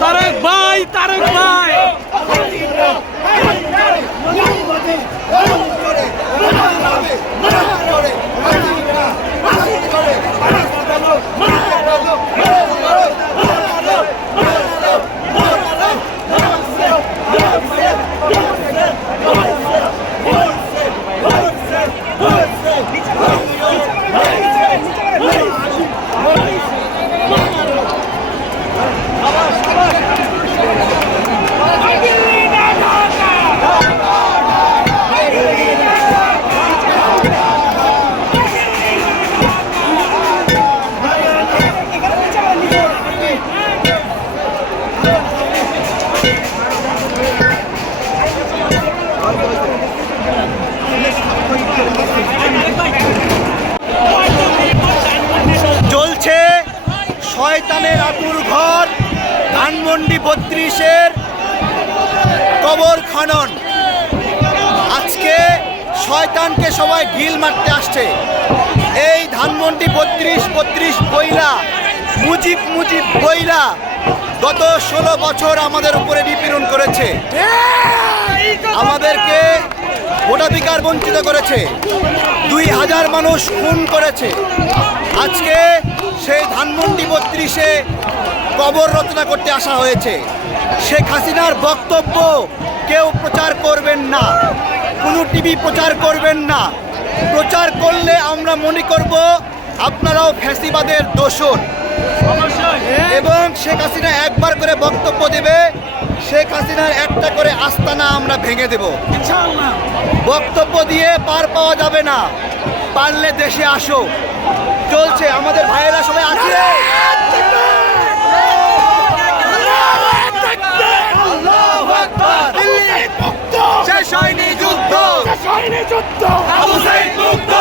তারেক ভাই তারেক ভাই Yeah. চলছে শয়তানের আতুর ঘর, ধানমন্ডি বত্রিশের কবর খনন। আজকে শয়তানকে সবাই ঢিল মারতে আসছে। এই ধানমন্ডি বত্রিশ বত্রিশ বইলা মুজিব মুজিব বইলা গত ষোলো বছর আমাদের উপরে নিপীড়ন করেছে। আমাদেরকে ভোটাধিকার বঞ্চিত করেছে। দুই হাজার মানুষ খুন করেছে। আজকে সেই ধানমন্ডি বত্রিশে কবর রচনা করতে আসা হয়েছে। শেখ হাসিনার বক্তব্য কেউ প্রচার করবেন না। কোনো টিভি প্রচার করবেন না। প্রচার করলে আমরা মনে করব আপনারাও ফ্যাসিবাদের দোষর। এবং শেখ হাসিনা একবার করে বক্তব্য দেবে। শেখ হাসিনার একটা আমরা ভেঙে দেব। বক্তব্য দিয়ে পার পাওয়া যাবে না। পারলে দেশে আসো। চলছে আমাদের ভাইয়েরা সবাই আছে। আল্লাহু যুদ্ধ। শেষ হয়নি যুদ্ধ।